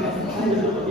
Pero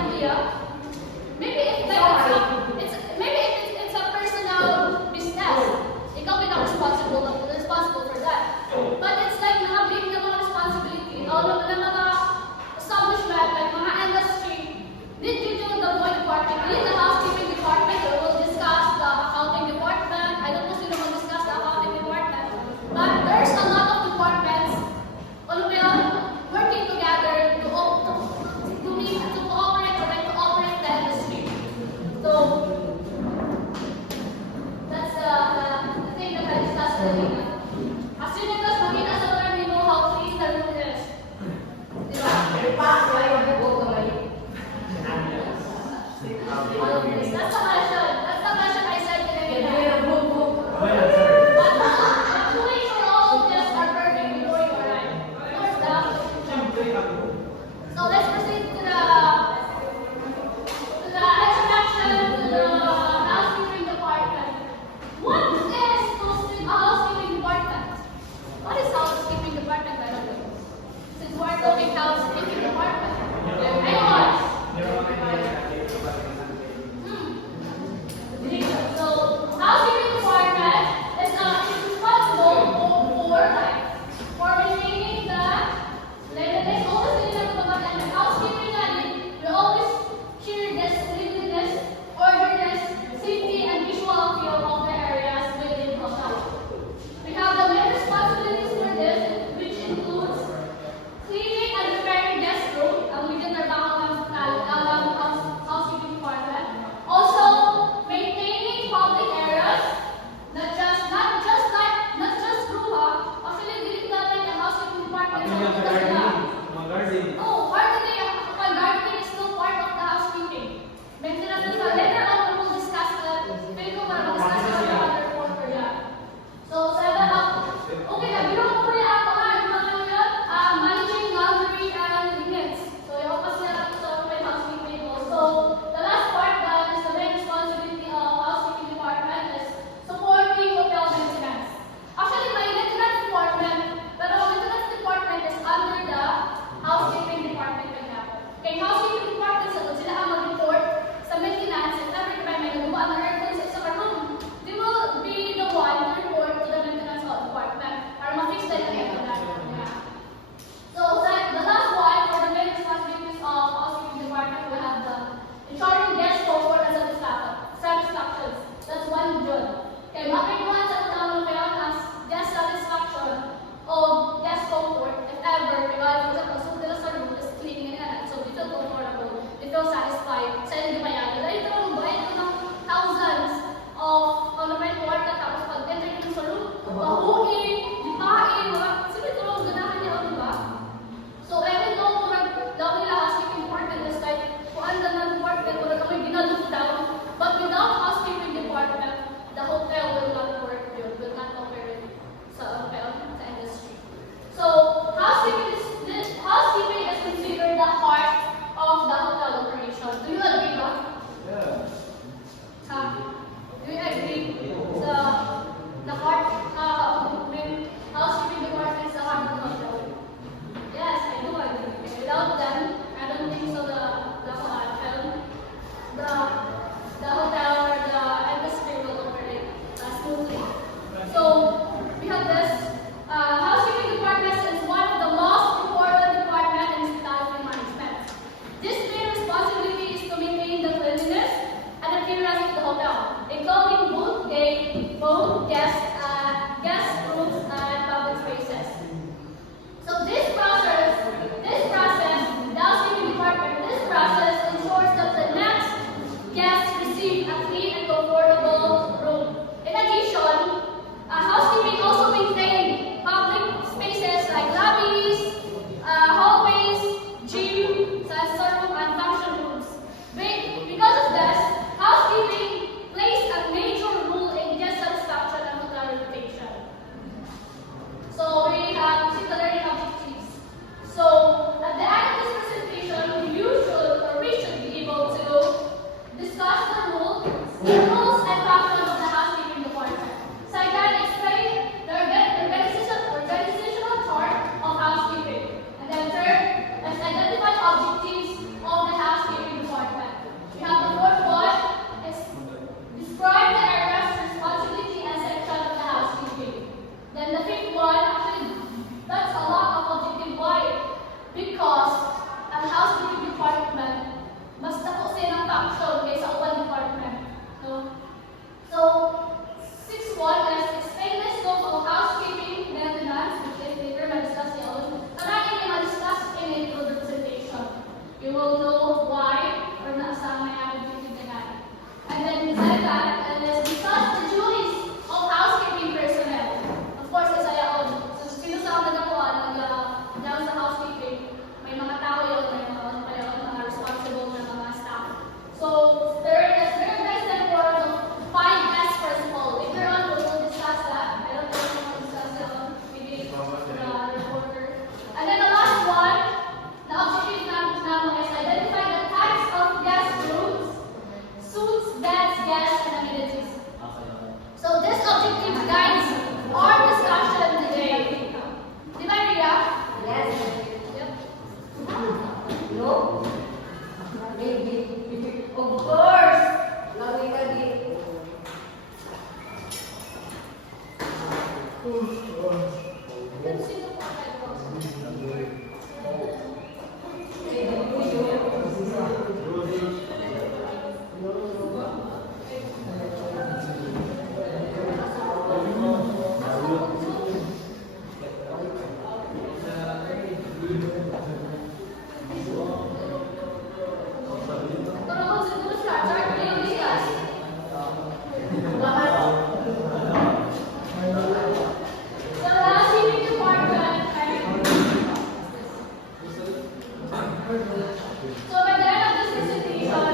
idea. Maybe if like it's a personal business, ikaw responsible for that. But it's like mga big na mga responsibility, all of the mga establishment, like mga industry, did you do the void department? Did the housekeeping department, or will discuss the accounting department? I don't know sino mag-discuss the accounting department. But there's a lot of departments working together to cooperate or to operate the industry. So that's the thing that I discussed earlier. As soon as makita sa term, you know how clean the room is. Diba? All of this. That's the question. That's the question I said to them. But doing for all of this are perfect before you arrive. So let's proceed to the introduction to the housekeeping department. What is a housekeeping department? What is housekeeping department, by the way? Since we're talking housekeeping department. Anyone? So housekeeping department is responsible for maintaining the cleanliness. Always the housekeeping we always share this cleanliness, orderliness, safety, and visual feel of the areas within the house. We have the main responsibilities for this, which includes cleaning and preparing guest room, and we did our housekeeping department. Also, maintaining public areas, not just group. Actually, dili natin ang housekeeping department. Oh, gardening is still part of the housekeeping. Maintenance na later on we will discuss that. Pwede ko para mag-discuss sa other report for that. So, okay na, biro ko rin ako managing laundry and units. So, yung kasi na sa housekeeping also. The last part is the main responsibility of housekeeping department is supporting hotel maintenance. Actually, may maintenance department, pero maintenance department is under the housekeeping department kanya. Kaya housekeeping department sila ang mag-report sa maintenance and every time may nagawa ng aircon sa isang room, they will be the one to report to the maintenance department para ma-fix na yung So the last one for the main responsibilities of housekeeping department, we have the ensuring guest comfort and satisfaction. That's one job. Kaya mapiguan sa tanong kayo as guest satisfaction o guest comfort if ever, regarding sa pagsunod sa room is cleaning and so we feel comfortable, we feel satisfied sa hindi mayaga. Dahil ito ang bayad ko ng thousands of may kwarta tapos pag-enter ko sa room, bahuin, lipain, sige ito lang ganahan niya, di ba? So even though daw nila housekeeping department is like kuan ng department, wala kami ginalook down, but without housekeeping department, the hotel will not work good, will not operate sa industry. So housekeeping is considered the heart of the hotel operation. Do you agree ba? function kaysa uban department. No? So, 6.1 is explain the scope of housekeeping maintenance, which is later ma-discuss yun. Tanangin yung ma-discuss in a presentation. You will know why or naasama yung activity. And then beside that, let's discuss the duties of housekeeping personnel. Of course, isa yun. So, sino sa mga nagawa down sa housekeeping, may mga tao yun, may mga responsible na mga staff. So, third is recognize the importance of 5S principle. Later on, we will discuss that. I don't know if we'll discuss it on maybe the reporter. And then the last one, the objective namin is identify the types of guest rooms, suites, beds, guests, and amenities. So this objective guides our discussion today. Di ba, Ria? Yes. Yep. No? Maybe. Of course. Lagi ka dito. Then sino po kayo? Turun siguro siya. Chart na yung discuss. So the housekeeping department, so by the end of this presentation,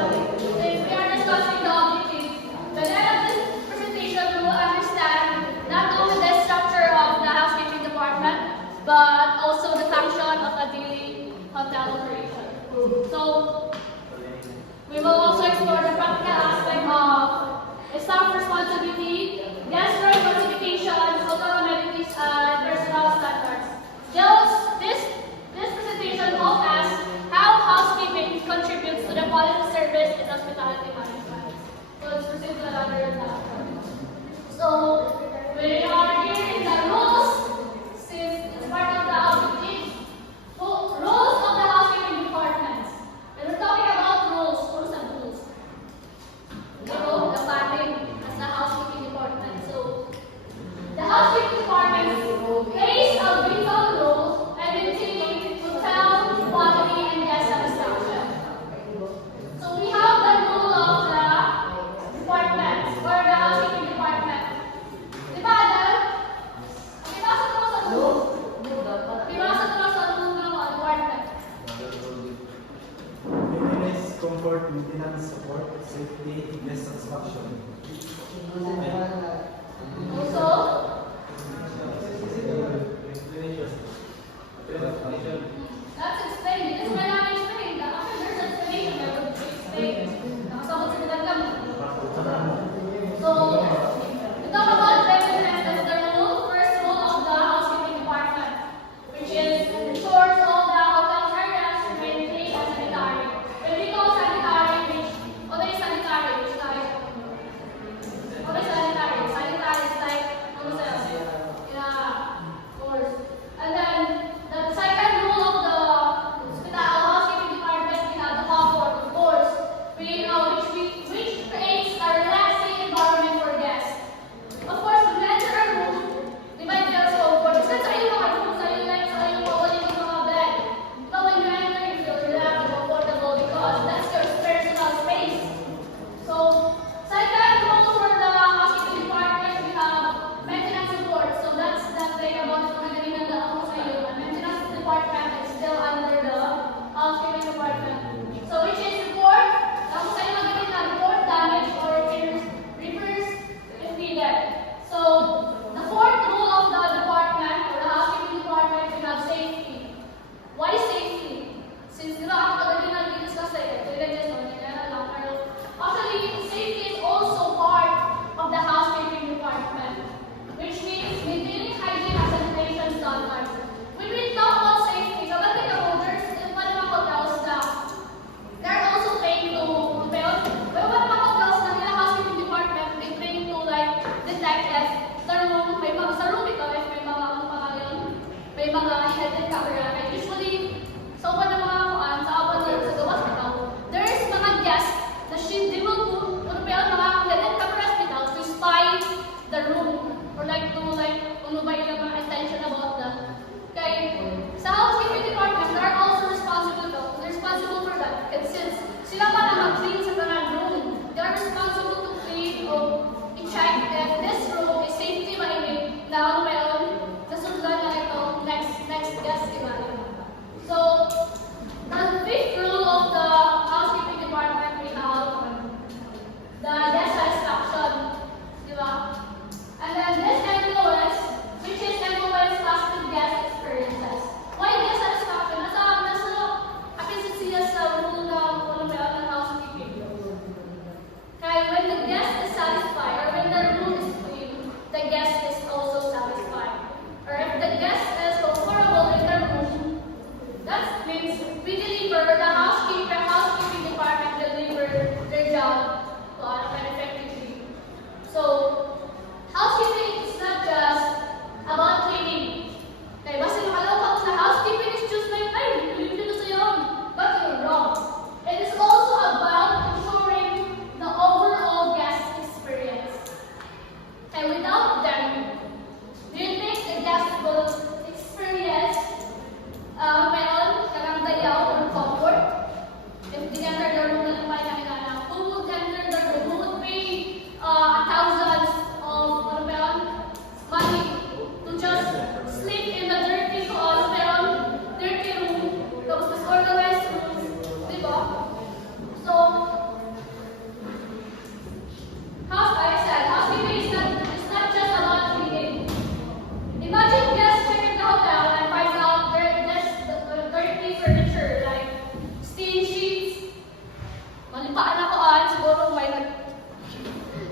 since we are discussing the objective, by the end of this presentation, we will understand not only the structure of the housekeeping department, but also the function of a daily hotel operation. So we will also explore the practical aspect of staff responsibility, guest room classification, hotel amenities, and personal standards. This presentation will ask how housekeeping contributes to the quality service in hospitality management. So let's proceed to another chapter. So we are here in the rules, since it's part of the objective. So rules of the housekeeping departments. When we're talking about rules and rules. You know, the planning as the housekeeping department. So the housekeeping department plays a vital role in maintaining hotel quality and guest satisfaction. So we have the rule of the department or the housekeeping department. Diba, Adel? Ibasa ko sa rule. Ibasa ko sa rule ng department. Cleanliness, comfort, maintenance, support, safety, guest satisfaction. Also, let's explain. Because when I explain, after there's explanation, I would explain. Nakasabot sa bilang kami. So, we talk about cleanliness as the first rule of the housekeeping department, which is ensures all the hotel areas remain clean and sanitary. When we call sanitary, what is sanitary? Which type? What is sanitary? Sanitary is like, ano sa'yo? Yeah, of course. And then, the second rule of the hospital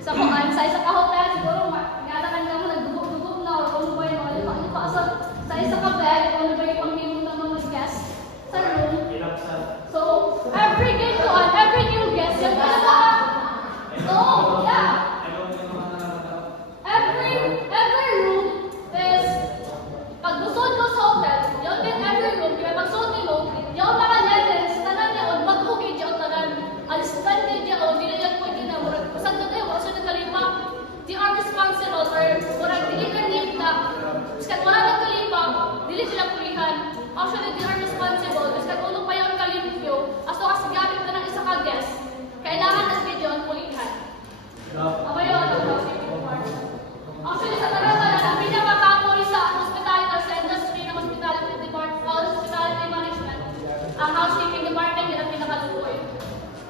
sa kuan sa isa ka hotel siguro ngatakan ka mo nagdugog-dugog na or kung ba yun ano pa sa isa ka bed kung ba yung panghimo ng mga guest sa room. So every new guest yung isa. So yeah. Every room is pag busod mo sa hotel, yung din every room kaya pag suot mo yung mga levels tanan niya og maghugi diya og tanan alistan niya o dili yan pwede na murag pasag na kayo wala kalima. They are responsible or murag dili ka need na kasi wala nang kalima dili sila pulihan. Actually they are responsible kasi kung pa yung kalimpyo as long as gamit na ng isa ka guest kailangan ng video ang pulihan. Amay yun ang housekeeping department. Actually sa tanan ang pinakakapoy sa hospitality sa industry ng hospitality department hospitality management ang housekeeping department yun ang pinakalupoy.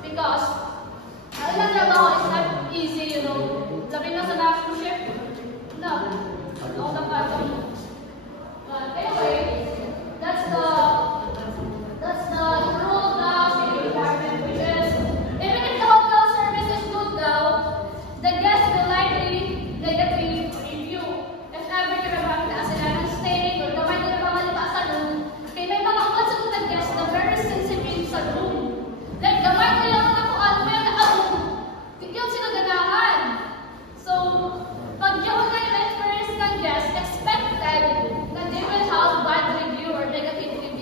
Because ang ilang trabaho is not easy, you know. Labi na sa last shift. No. All the time. But anyway, that's the rule of the housekeeping department, which is even if the hotel service is good though, the guest will likely negatively review if ever ka naman na sila ng stay or gamay ka na mga sa room. Kaya may mga ulat sa mga guest na very sensitive sa room. Like, gamay ka lang na kung ano may nakaroon. Tigyan sila ganahan. So, pag yung na experience ng guest, expected na they will have bad review or negative review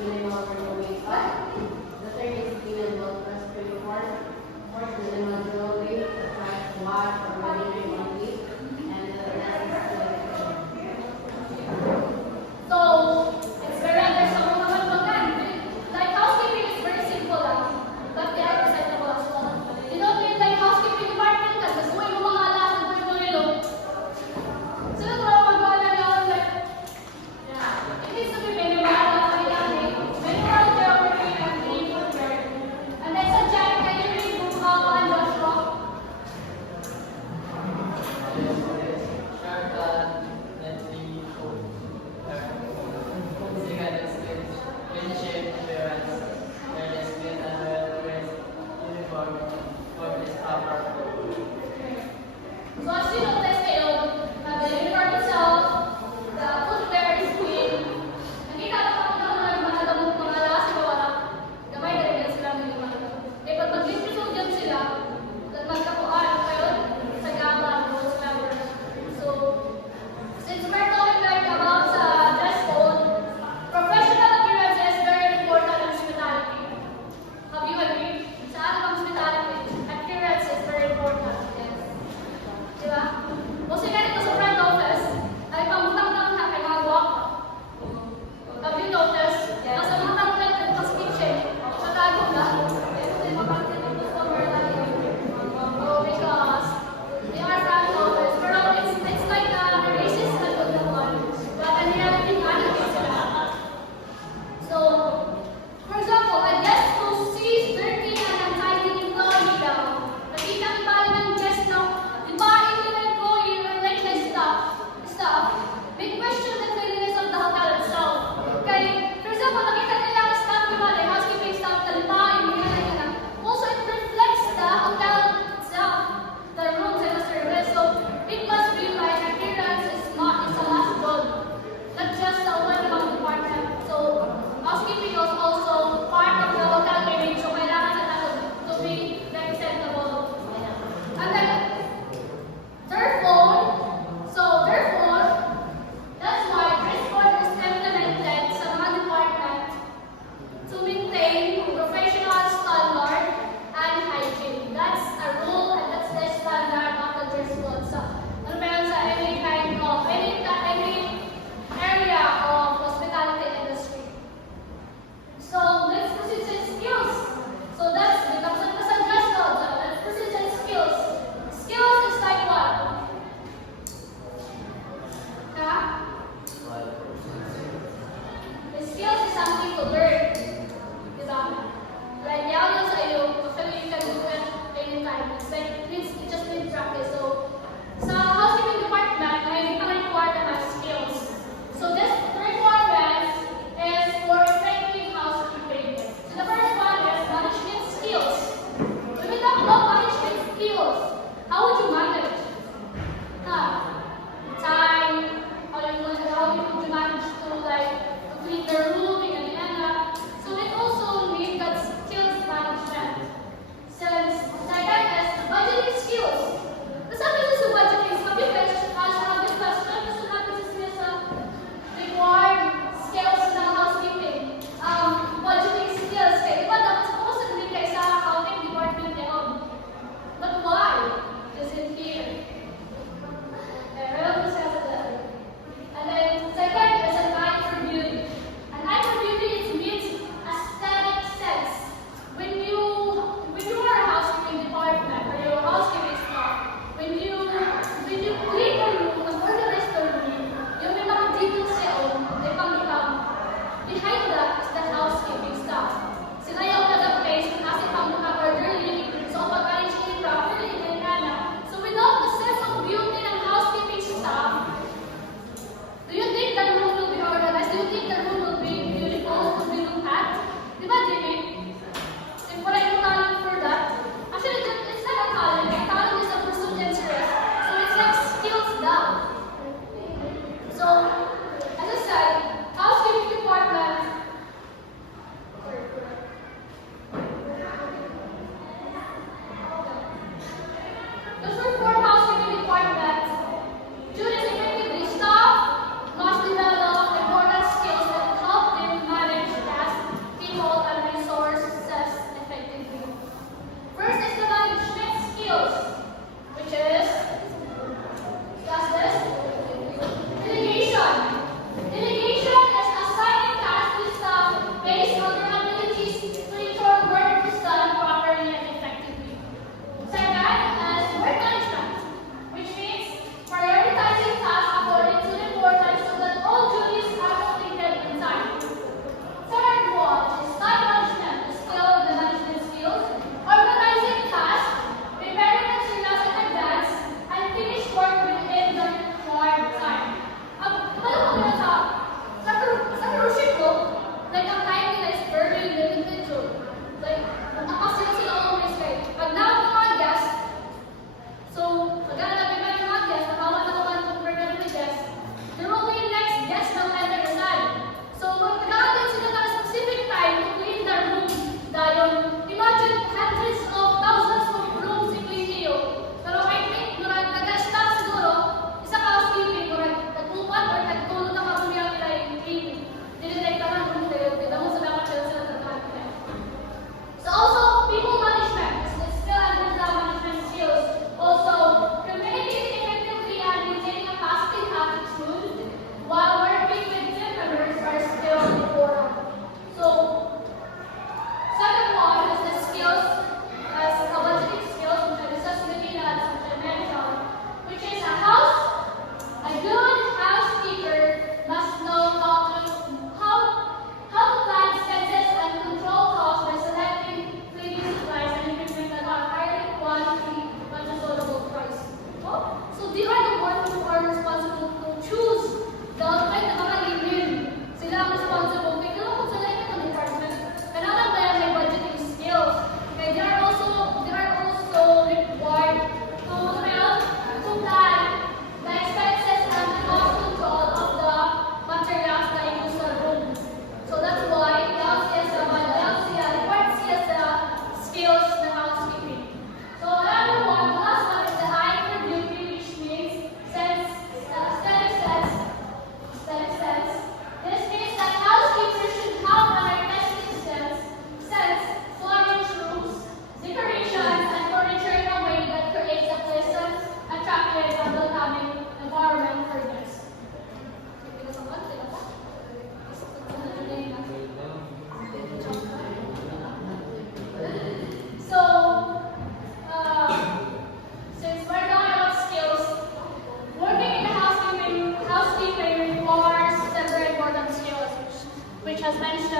minimal for makeup. The third is clean and well pressed report. Fourth, minimal jewelry, attract watch or wedding ring only. And the last is So, it's very understandable naman magan. Like housekeeping is very simple lang. But they are presentable as well. You don't need like housekeeping department kasi gusto mo yung mga alasan ko yung nilo. Sila ko lang magawa na lang like, yeah. It needs to be minimal lang yan eh. Minimal geography and meaningful care. And then sa Jack, can you read book and Joshua? Sure,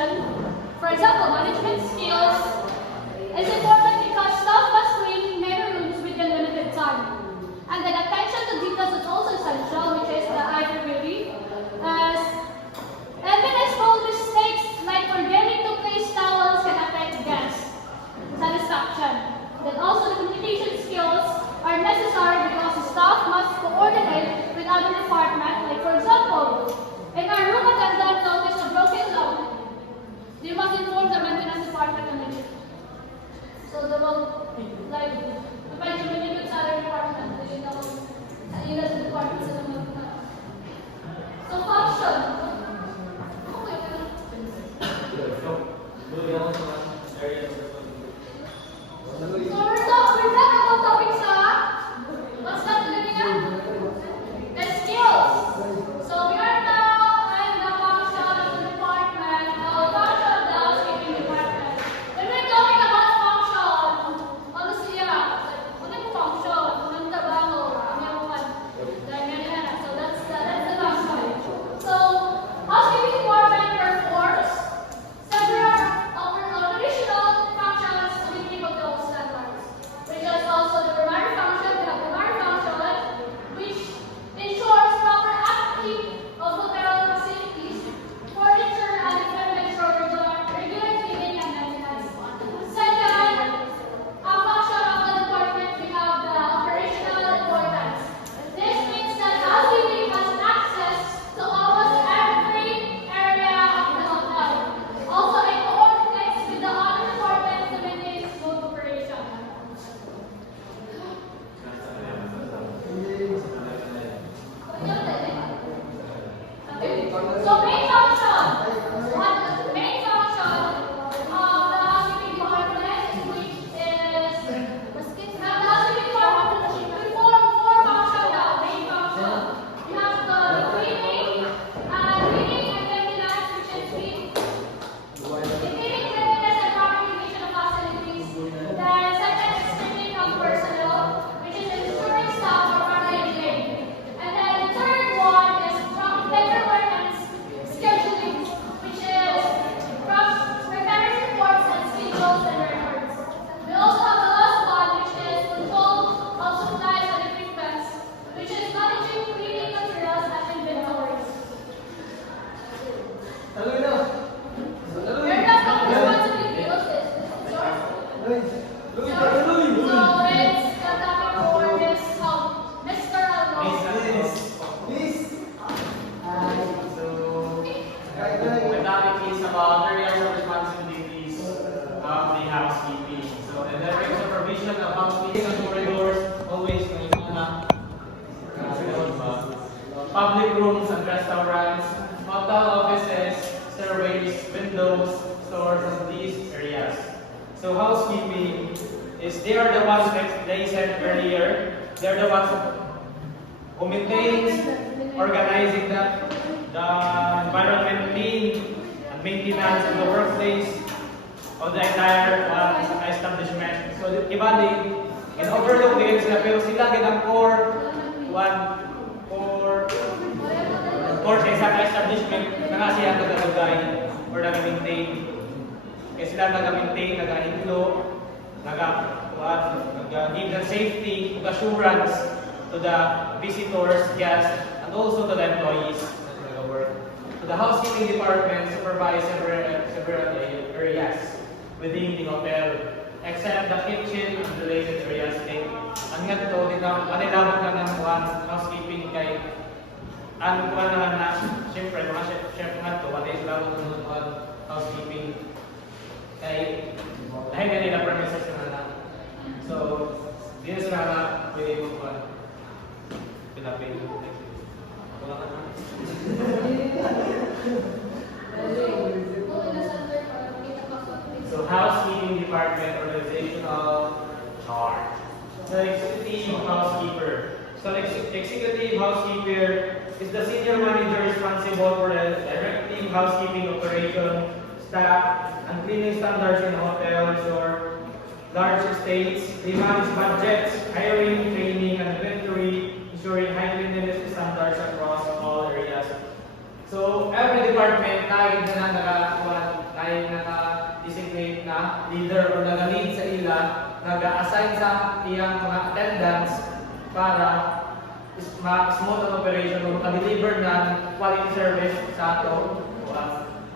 qualification. For example, management skills is important because staff must clean many rooms within limited time. And then attention to details is also essential, which is the high priority. As evidence small mistakes like forgetting to place towels can affect guest satisfaction. Then also the communication skills are necessary because the staff must coordinate with other departments. Like for example, if our room attendant notice a broken lamp, they must inform the maintenance department immediately. So they will like kapag communicate sa other department, they know sa ilan sa department sila mag So function. Okay. Moving on to areas of So we're done about topic sa what's that looking at? The skills. So we are now in the function of the department, function of the housekeeping department. When we're talking about function, ano siya? Unang function, unang trabaho, meron ganyan. So that's the function. So housekeeping department performs several operational functions to meet hotel standards, which is also the primary function. We have primary function, which ensures proper upkeep of hotel facilities, furniture, and equipment for regular cleaning and maintenance. Second, a function of the department, we have the operational importance. This means that housekeeping has access to almost every area of the hotel. Also, it coordinates with the other departments to maintain smooth operation. Okay. So main function. What main function of the housekeeping department, which is now the housekeeping department perform four functions now. Main function. We have the cleaning and maintenance, which is maintaining cleanliness and proper condition of facilities. Then second is training of personnel, which is ensuring staff are properly trained. And then the third one is paperwork and scheduling, which is preparing reports and schedules and records. We also have the last one, which is control of supplies and equipment, which is managing cleaning materials and inventories. Where does the responsibility of this? Yours? So it's the topic for this Mr. Alonso. the topic is about areas of responsibilities of the housekeeping. So, and then the supervision of housekeeping and corridors, always public rooms and restaurants, hotel offices, stairways, windows, stores, and these areas. So housekeeping is, they are the ones that they said earlier, they're the ones who maintains, organizing the environment, clean, and maintenance of the workplace of the entire establishment. So, iba din, in-overlook din sila, pero sila ginang core sa isang establishment na nga siya nagalugay or nag-maintain. Kaya sila nag-maintain, nag-inflow, nag-give the safety, assurance to the visitors, guests, and also to the employees na nag-work. So the housekeeping department supervises several areas within the hotel, except the kitchen and related areas. Ang nga ito, manilawag na ng housekeeping kay ang kuha naman na, siyempre, mga chef nga ito, pati sila ng housekeeping kay dahil nga nila premises na. So, di na sila na pwede mo pinapin. Wala ka na. So, housekeeping department, organizational chart. The executive housekeeper. So, executive housekeeper is the senior manager responsible for the directing housekeeping operation, staff, and cleaning standards in hotels or large estates. They manage budgets, hiring, training, and inventory, ensuring high cleanliness standards across all areas. So, every department, leader o naga-lead sa ila, naga-assign sa iyang mga attendants para ma-smooth ang operation o maka-deliver ng quality service sa ato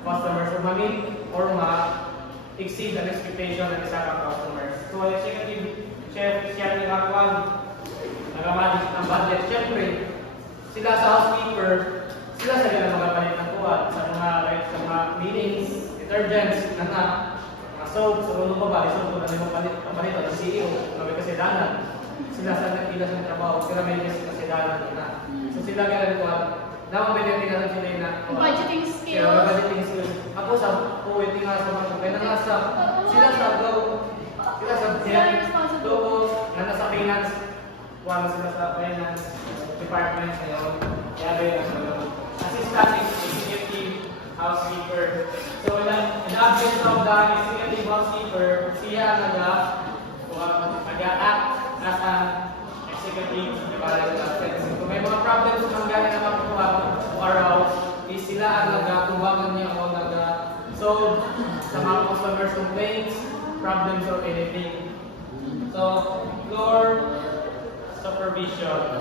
customers o ma-meet or ma-exceed ang expectation ng isa kang customers. So, executive chef, siya yung nag-manage ng budget. Siyempre, sila sa housekeeper, sila sa ganang magapalit ng kuwan sa mga meetings, detergents, mga soap, sa mga babae, so kung ano yung papalit ng CEO, kami kasi danan. Sila sa nagpila sa trabaho, sila may kasi danan na. So sila ganang kuwan, nakabiniti na sila na Budgeting skills. budgeting skills. Ako sa puwede nga sa mga kaya nga sa sila sa go, sila sa Sila yung responsible. logo, na nasa finance, kuwan sila sa finance department ngayon. Kaya ba yung assistant executive housekeeper. So in the absence of the executive housekeeper, siya nag-act as an executive para sa kung may mga problems ng gano'n na makukuha o araw, is sila ang nag-tuwagan niya o nag-solve sa mga customers' complaints, problems, or anything. So, your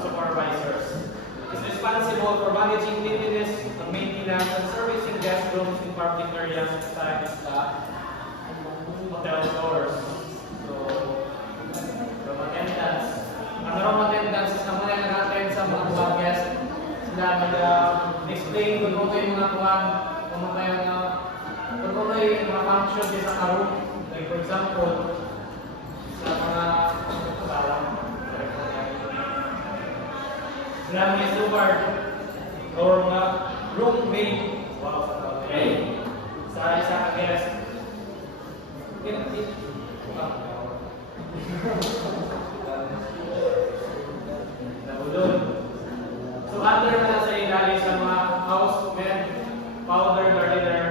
supervisors is responsible for managing cleanliness and maintenance and servicing guest rooms in public areas besides the hotel stores. So, room attendants. Ang room attendants is naman yung nag-attend sa mga buwan guests. Sila nag-explain kung ano yung mga buwan, kung ano yung mga functions sa room. Like for example, sa mga sila may steward or mga roommate. Wow, okay. Sa isang guest. Nabulod. So under na sa ilalim sa mga housemen, powder gardener,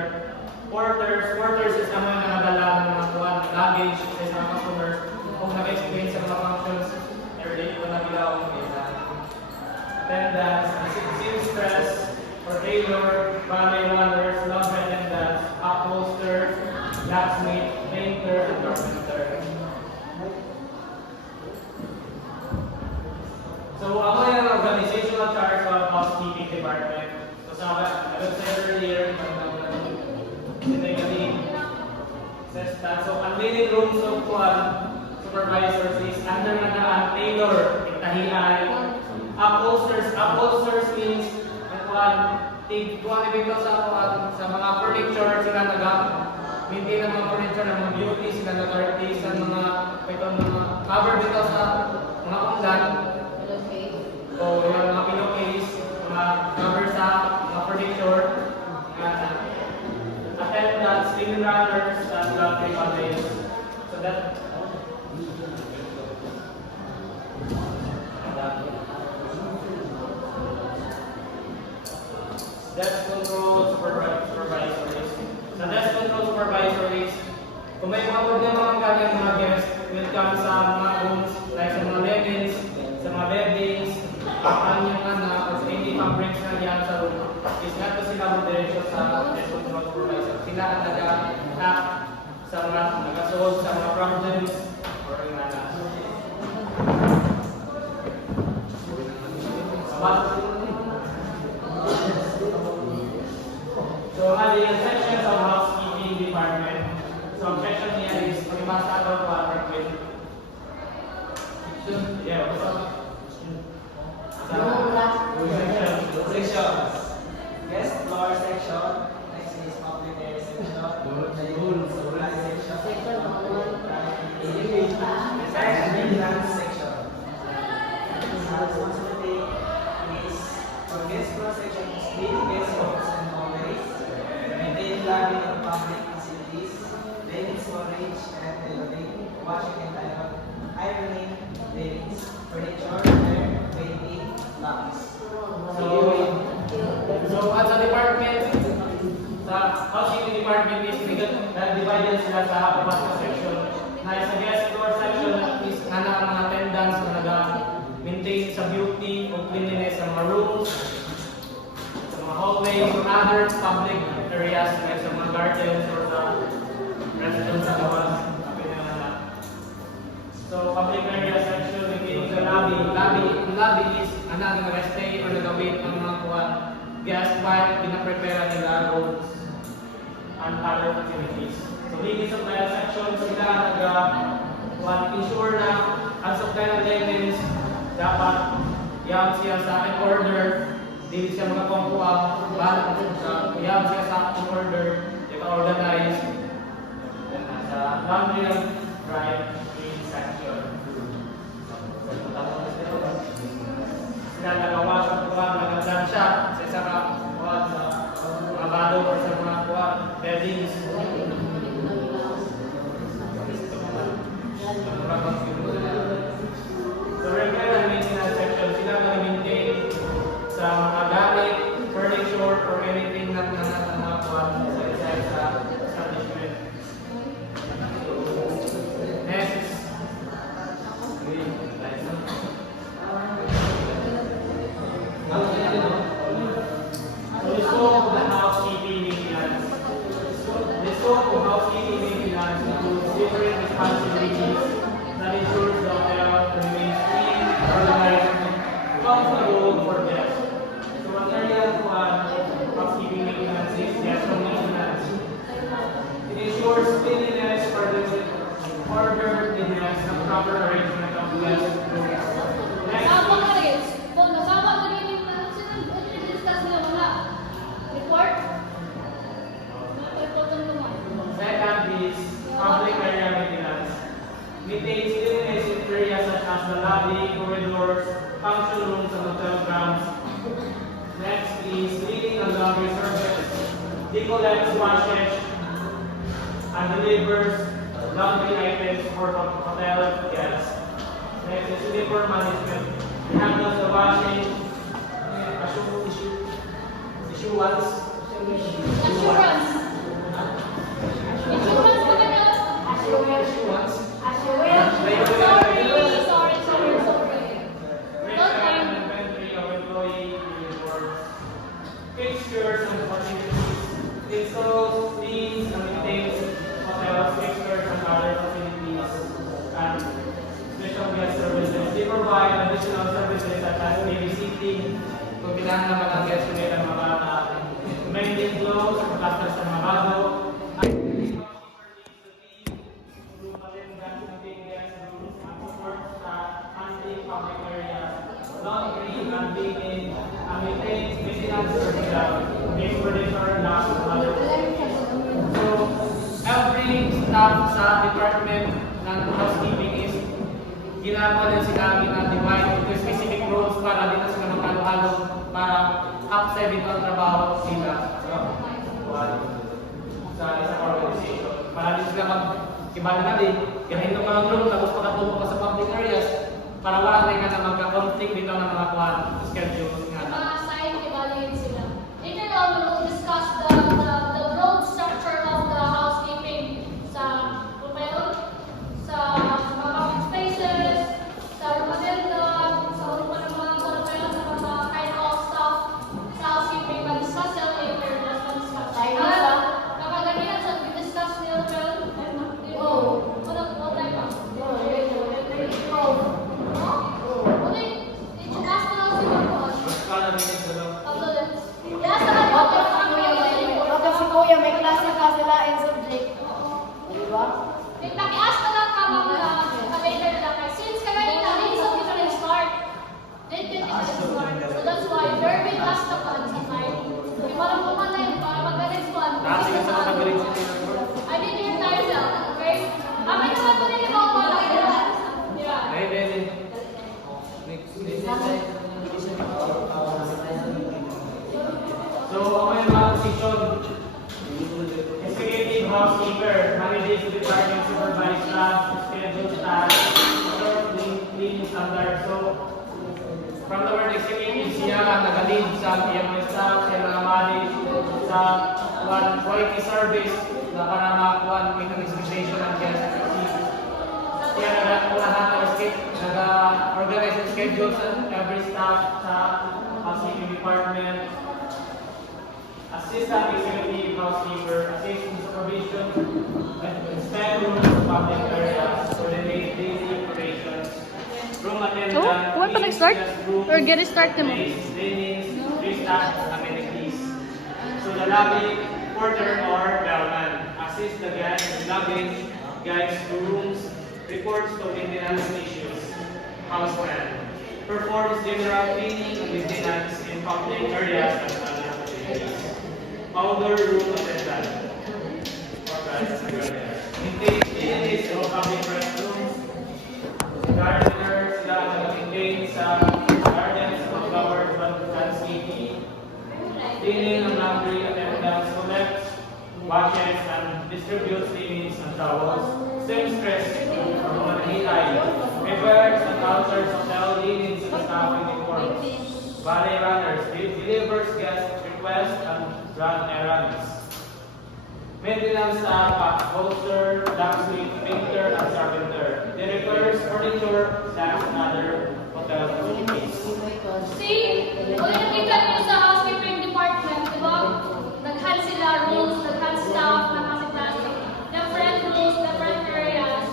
porters is naman na nadala ng mga kuwan, luggage sa mga customers kung nag-explain sa mga functions everyday ko na bilaw attendants, seamstress, or tailor, ballet runners, laundry attendants, upholster, blacksmith, painter, and carpenter. So, ako yung organizational chart of housekeeping department. So, sa I said earlier, so, ang daily rooms of supervisors is under na tailor, itahian, upholsters means tig-tuwan sa mga furniture, sila nag-maintain ng mga furniture ng mga beauty, sila nag-artist ng mga cover dito sa mga ulan. So, yung mga pillowcase, mga cover sa mga furniture, attendants, cleaning runners, and laundry buddies. So that desk control supervisories. Sa desk control supervisories, kung may mga problema ang kanyang mga guests, will come sa mga rooms, like sa mga levels, sa mga beddings, ang kanyang anak, or sa hindi fabrics na diyan sa room, is not to sila moderation sa desk control supervisor. Sila ang nag-act sa mga nag-solve sa mga problems, or yung anak. So, yung section of housekeeping department. So, ang section niya is pag-imasa daw water with. Yeah, what's up? Sections. Guest floor section. Next is public area section. Supply section. Maintenance section. Responsibility is for guest floor section is clean guest rooms and hallways, maintain lobby and public facilities, linen storage and tailoring, washing and ironing, linens, furniture, hair, painting, lamps. So, at sa department, sa housekeeping department is divided sila sa apat na section. Na sa guest floor section is ang mga attendants na nag-maintain sa beauty o cleanliness sa mga rooms, sa mga hallways, or other public areas like sa mga gardens or sa restaurants sa labas. lobby is nag-stay or nag-wait ng mga kuwan guests while pinaprepare nila rooms and other activities. So, linis of the section sila ensure na ang supply ng linens dapat yan siya sa akin order, hindi siya makakuha, yan siya sa akin order, organize sa laundry and dry clean section. Sila nagawa sa kuha, nagagansya sa isang kuha sa mga balo or sa mga kuha, beddings. So, repair and maintenance section, sila nag-maintain sa mga gamit, furniture, or anything na mga kuha sa establishment. Next. Let's go to the housekeeping maintenance. Let's go to housekeeping maintenance includes different responsibilities that ensures the hotel remains clean, organized, comfortable for guests. So, ang area housekeeping maintenance is guest maintenance. It ensures cleanliness, orderliness, and proper arrangement of guest rooms. Next. Nasama ka rin. Kung nasama mo rin yung discuss nila wala. Report? Report ang naman. Second is public area maintenance. Maintains cleanliness in areas such as the lobby, corridors, function rooms, and hotel grounds. Next is cleaning and laundry service. Decollects, washes, and delivers laundry items for hotel guests. Next is uniform management. It handles the washing, issuance. Assurance. Insurance ba ganyan? Issuance. Sorry. Don't mind. Inventory of employee uniforms. Fixtures and facilities. Installs, cleans, and maintains hotels, fixtures, and other facilities. And special guest services. They provide additional services such as babysitting, kung kailangan naman ang guest nila ng mga bata, maintain clothes, pagkastas sa mga bago, public areas, laundry and baking, and maintains maintenance personnel, make furniture, lamps, and other facilities. So, every staff sa department ng housekeeping is ginagawa din sila divide into specific roles para din sila magkalo-halo para upside dito ang trabaho sila sa isang organization. Para din sila mag-ibala na din, kahit ito ka ng room, tapos pagkatulong ka sa public areas, para wala rin na magka-conflict dito ng mga schedules nga. Assign, evaluate sila. Later on, we will discuss the broad structure of the housekeeping sa hotel, sa mga public spaces, sa Rumadenda, sa rumah ng mga hotel, sa mga kind of stuff sa housekeeping. Mag-discuss sila later. Kapag ganyan sa discuss nila hotel, wala tayo pa. Kapag si Kuya may klase ka sila in subject. Di ba? Nag-ask na lang ka later lang. Since kanina, hindi sa kita nag-start. Didn't start. So that's why, there will last the funds aside. Di ba lang pumatay para mag-next one. I didn't hear tayo lang. Okay? Kami naman po nila mga wala. So, ako yung mga position. Executive housekeeper, manages the department, supervise staff, schedule staff, serve cleaning standards. So, from the word executive, siya lang nag-lead sa PMS staff, siya lang manage sa quality service na para makakuha ng expectation ng guest. Siya nag-organize the schedules and every staff sa housekeeping department. Assistant executive housekeeper, assist in supervision, inspect rooms, public areas, coordinate daily operations, room attendant, nag-start? Or get-start na mo? Linens, restock amenities. So the lobby porter or bellman assist the guests in luggage, guides to rooms, reports to maintenance issues, houseman, performs general cleaning and maintenance in public areas and other facilities, outdoor room attendant, maintain cleanliness of public restrooms, gardeners, sila ang nag-maintain sa gardens of flowers and landscaping, cleaning and laundry attendants, collects, washes, and distributes linens and towels, seamstress from Manahitay, prepares and alters hotel linens and staffing uniforms, ballet runners, delivers guest requests and run errands. Maintenance staff, upholster, blacksmith, painter, and carpenter. They repairs furniture, snacks, and other hotel facilities. See, kung nakita niyo sa housekeeping department, di ba? Naghan sila rules, naghan staff, nakasiklase. Different rules, different areas.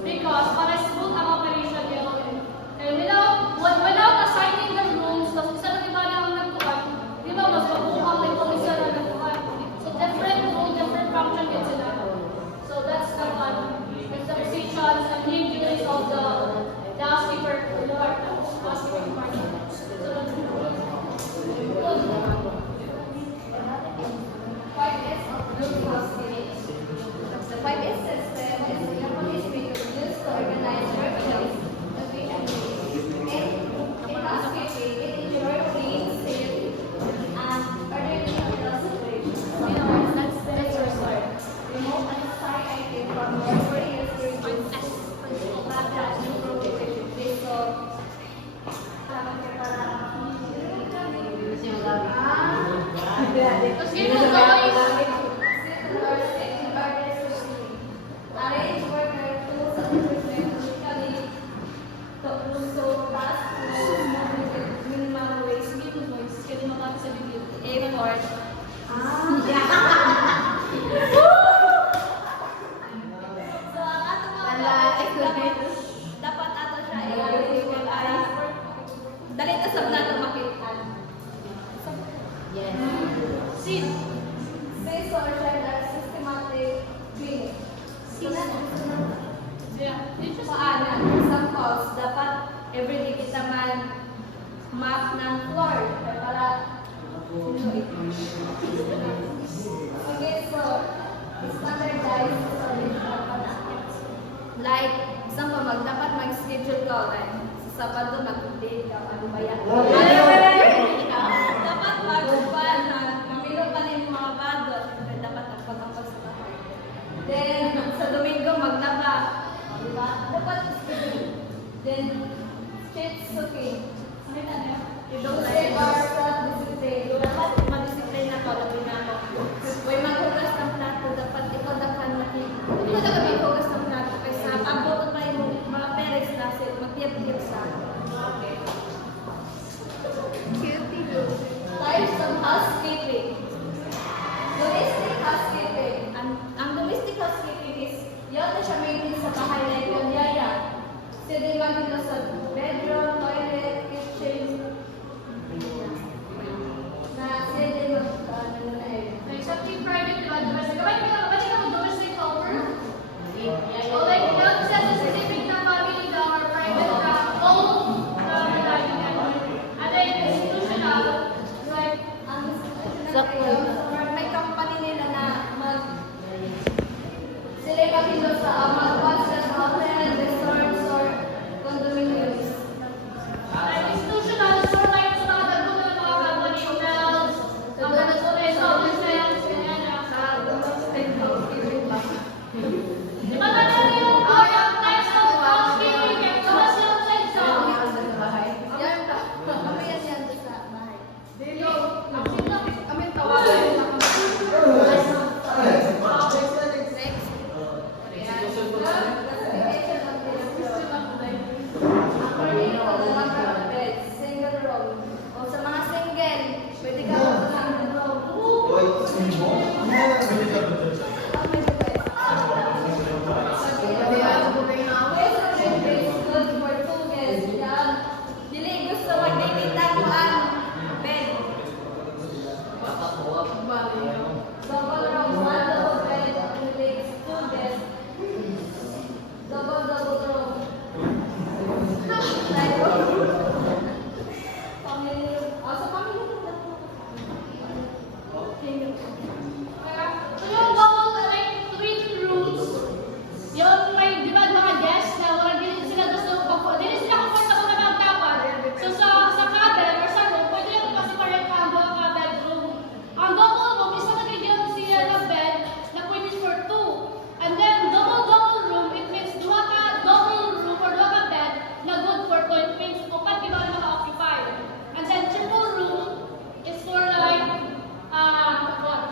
Because para smooth ang operation nyo. And without assigning the rules, tapos isa na diba na nagkuhan, di ba mas mabuhang may komisyon na nagkuhan. So different rule, different function din sila. So that's the one. It's the positions and duties of the housekeeper department. Housekeeping department. So that's good. 5S of Blue Housekeeping. The 5S system is the police used to organize workplace, and in housekeeping, it ensures clean, safe, and orderly hotel situation. In other words, that's your start. Remove unnecessary items from work for use to reduce backlash and improve efficiency. So, Tapos ginagawa arrange worker tools and equipment physically so fast minimum waste, minimum waste, kasi makapit sa video. effort. So, ang ato mga dapat ato siya ay dali na sa nato makita. Yes. Sid. Based on our systematic training. Yeah. Paano? Some calls, dapat everyday kita man map ng floor para okay, so standardized like example, dapat mag-schedule ka sa Sabado mag-update ka, ano ba yan? Dapat mag-upan, mamilo pa rin mga bago, dapat nagpagkampag sa bahay. Then, sa Domingo, maglaba. Diba? Dapat then, shit's okay. Tuesday or self-discipline. Dapat ma-discipline ako, labi na ako. Huwag maghugas ng plato, dapat ikaw dakan makikita. Ikaw dakan maghugas ng plato, kaysa abot pa yung mga parents na magtiyap-tiyap sa okay. Types of housekeeping. Domestic housekeeping. Ang domestic housekeeping is yun na siya maintain sa bahay na yung yaya. Sila dito sa bedroom, toilet, kitchen. Na sila na area. Like something private, diba? Domestic. Kapag ka mag-domestic helper, o like, yung sa specific na family ka or private ka, own na and then institutional, like, Ang institutional, may company nila na sila makilo sa mag-watch sa hotel, resorts, or condominiums. like institutional, so like sa mga dagunan ng mga company, hotels, mga establishments, ganyan. Domestic housekeeping ba? Di ba ganun yung types of housekeeping and gawas yung sa exam? Yan ka. Kami yan sa bahay. Dito. Kami tawagan lang. Next. guest. Double room. Like, family room. Also, family room. So yung double, like, twin rooms, yung may, di ba, mga guests na wala din sila gusto hindi sila comfortable na magtapad. So sa cabin or sa room, pwede yung pa-separate ang mga bedroom. Ang double room, isa nagigyan siya ng bed na pwede for two. And then, double room, it means duha ka double room or duha ka bed na good for two. It means upat di ba na maka-occupy. And then, triple room is for like, what?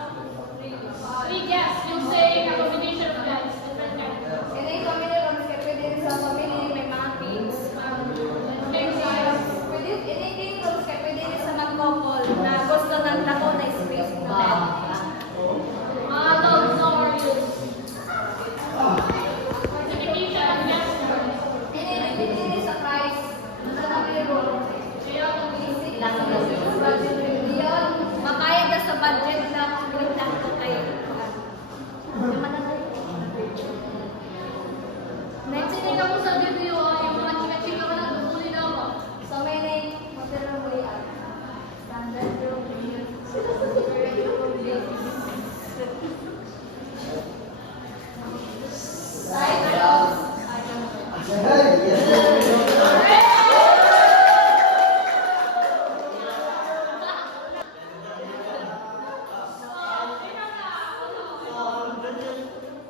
Three guests, yung say, a combination of beds, different kinds. And then, family room, kasi pwede rin sa family, may mga kids. May size. Pwede, anything rooms, kaya pwede rin sa mag-couple na gusto ng dako na space na bed. Mga dogs or use. Certification and master. And then, pwede rin sa price. Sa family room. Kaya kung Basic lang sa budget review. Yun, makaya ka sa budget na kung lang ko kayo. next thing ako sa video, yung mga chika-chika ka na, dupuli na ako. So, may hotel room way up. Standard room. Side room.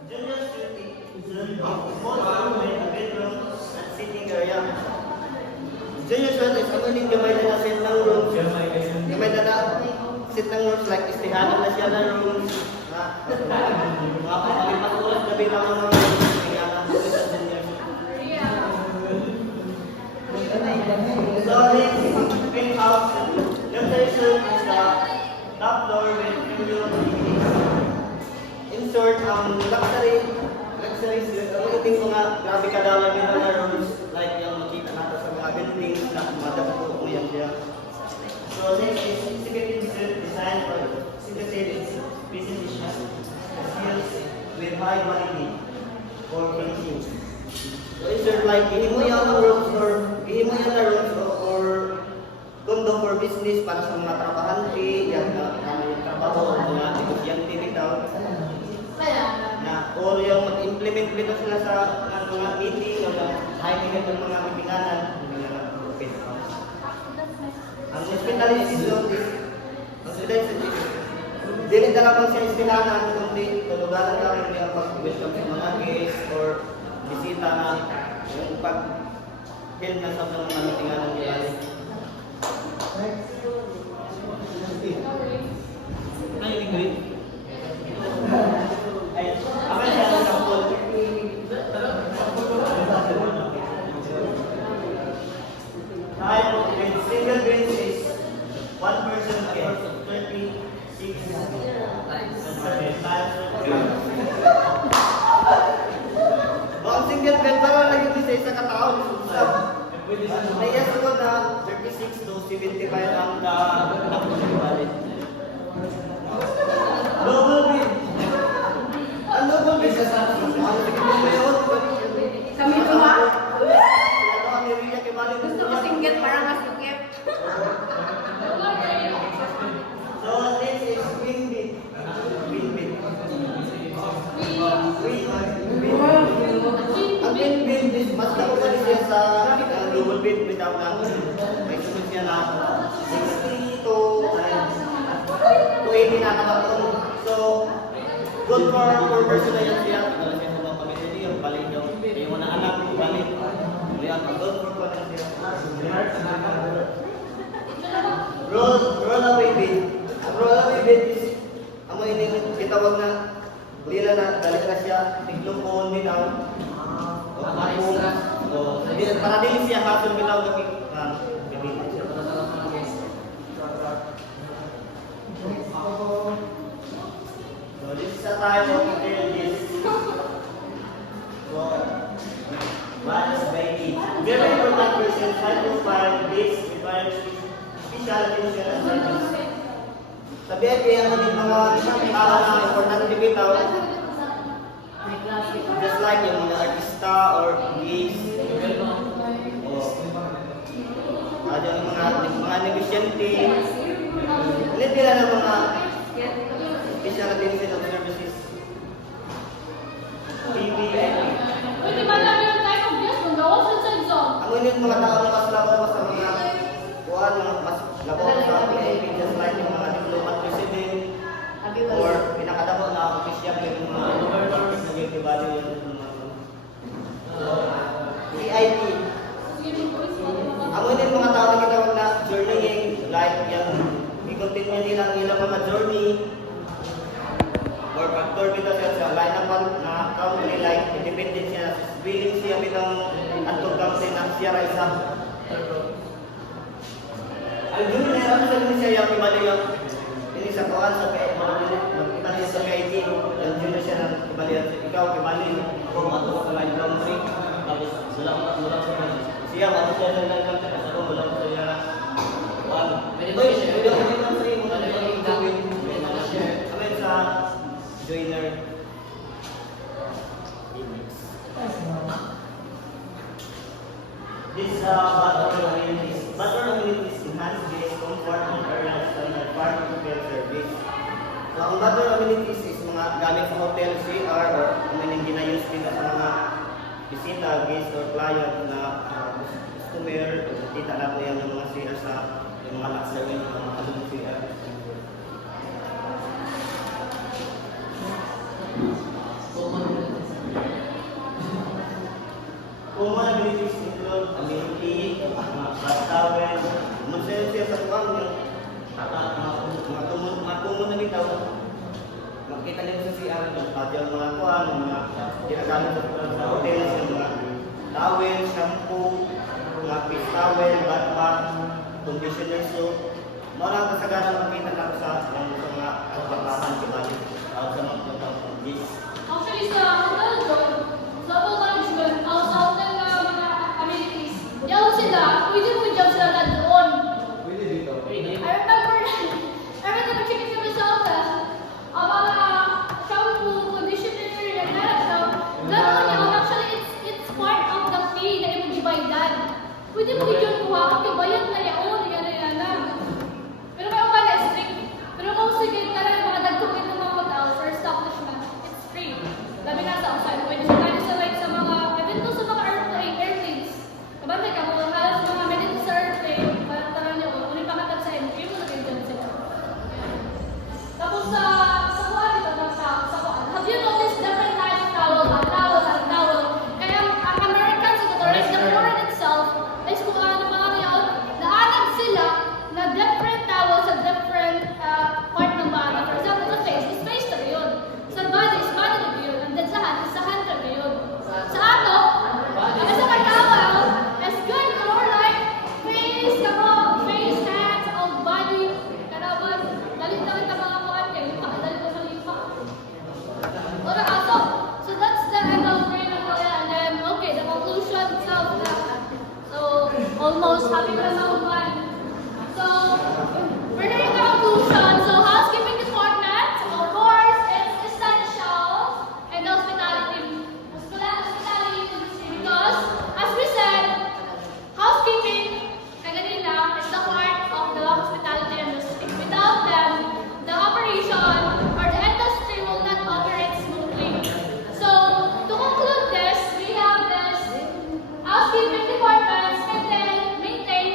Junior suite is a small room with a bedroom and sitting area. Junior suite is among gamay na set ng rooms. Gamay na set ng rooms like istihanan na siya ng rooms. Mga pagpapatulas na bitang ng rooms. Kaya na sa junior suite. So this penthouse, luxury suite is the top floor with premium amenities. In short, luxury suite, ang iting mga grabe kadami na rooms like yung makita natin sa mga buildings na madagpo mo yan siya. So next is executive suite designed for executive business skills with high quality for finishing. So in short, like ihimo yan ang rooms or condo for business para sa mga trabahante, yan na yung trabaho, mga negosyante bitaw. Na or yung mag-implement nito sila sa mga meeting o hiring ng mga meetinganan ang hospitality is dili na lamang sa istilanan kundi tuluganan na rin yung pag-welcome sa mga guests or bisita na yung pag-help na sa mga meetinganan nila. Ano yung Ingrid? Akan siya sa kapol. Dahil with single bed is one person can 36 ang single bed para lagi sa isa katao. Nayas ko na 36 to 75 ang nakulibalit. Double bed. Ang double bed sa Kami dua. Gusto Gusto ko single para mas ukip. So this is queen bed. Queen bed. Ang queen bed is mas kapag siya sa double bed without na may sunod siya na 60 to 80 na nakapag. So good for person na yan siya. Ito na siya sa mga pamilya niya. Balik yung mga anak yung balik. Good for person siya. Roll-away bed. Ang roll-away bed is ang mga itawag na dila na dali na siya tiglong po nitaw. Para dili siya hasol bitaw gabi. So this is a time of intelligence. So one is by need. Very important person, 5 to 5 days requires special attention and service. Sa BFA, ang mga tao na importante bitaw, like yung mga artista or gigs. Ada yung mga negosyante. Ulit nila ng mga special attention of services. TV. Pwede ba lang yung type of guest kung gawa sa exam? Ang unit mga tao na mas labaw sa mga kuhan, mas labaw sa PIP, just like yung mga diplomat president or pinakadamo na official yung mga governors na yung ibalo yung PIP. Ang unit mga tao na kita na journeying, like yung i-continue nila ang ilang mga journey or factor kita siya sa line up na country like independent siya, willing siya bilang atong country na siya ra isa. Ang dun na yung sa siya yung ibali yung ini sa kuhan sa PIP, magkita niya sa PIP, yung dun na siya ng ibali ikaw ibali kung ato sa line country tapos mula sa siya ano siya sa line country kasi kung mula sa siya pwede siya yung line country mo na yung gawin kami sa joiner. This is battle amenities. Battle amenities enhance guest comfort and areas and part of hotel service. So, ang battle amenities is mga gamit sa hotel, CR, or kung yung ginayos din sa mga bisita, guest, or client na customer. Kita na po yan yung mga CR sa yung mga luxury, yung mga kalong CR. Common amenities include amenity, mga bath towel, masaya siya sa tuwang yung mga common na bitaw. Makita niyo sa CR, yung mga kuhan, mga ginagamit sa hotel, yung mga towel, shampoo, mga face towel, bath mat, conditioner soap. Mga kasagaran makita na sa mga pagpapatan kibalik sa mga gigs. Actually, sa hotel doon, sa hotel management, sa hotel na mga amenities, yaw sila, pwede mo job sila na doon. Pwede dito. I remember checking kami sa hotel, ang mga shampoo, conditioner, and that. Gano'n yun, actually, it's part of the fee na i-baydan. Pwede mo yun kuha, okay, bayad na yaon, yan na. Pero may umaga, strict. Pero kung sige ka rin, mga dagtugin ng mga hotel for establishment, it's free. Labi na sa outside, pwede siya tayo sa like sa mga, even to sa mga airplanes. Kabantay ka, kung halos mga minutes sa airplane, parang taran niyo, kung ulit pakatag sa entry, mo na kayo sila. Tapos sa kuhaan dito, sa kuhaan, have you noticed different types of towel? Kaya ang Americans, the foreign itself, is kung ano mga ngayon, naanag sila na different towels sa different part ng body. For example, sa face is face na yun. Sa body is body na yun. And then sa hand is sa hand na yun. Sa ano, ang isa ka towel is good for like face, face, hands, or body. Kanaman, dalit-dalit ang mga kuhan kayo. Dalit ko sa lipa. So that's the end of brain of Korea. And then, okay, the conclusion itself. So, almost happy na sa upan. So, we're hearing the conclusion. So, housekeeping department, of course, it's essential in the hospitality industry because, as we said, housekeeping, kanina, is the heart of the hospitality industry. Without them, the operation or the industry will not operate smoothly. So, to conclude this, we have this housekeeping departments maintain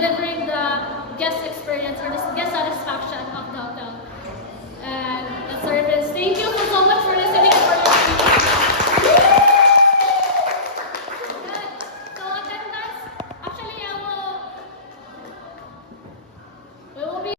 delivering the guest experience or the guest satisfaction of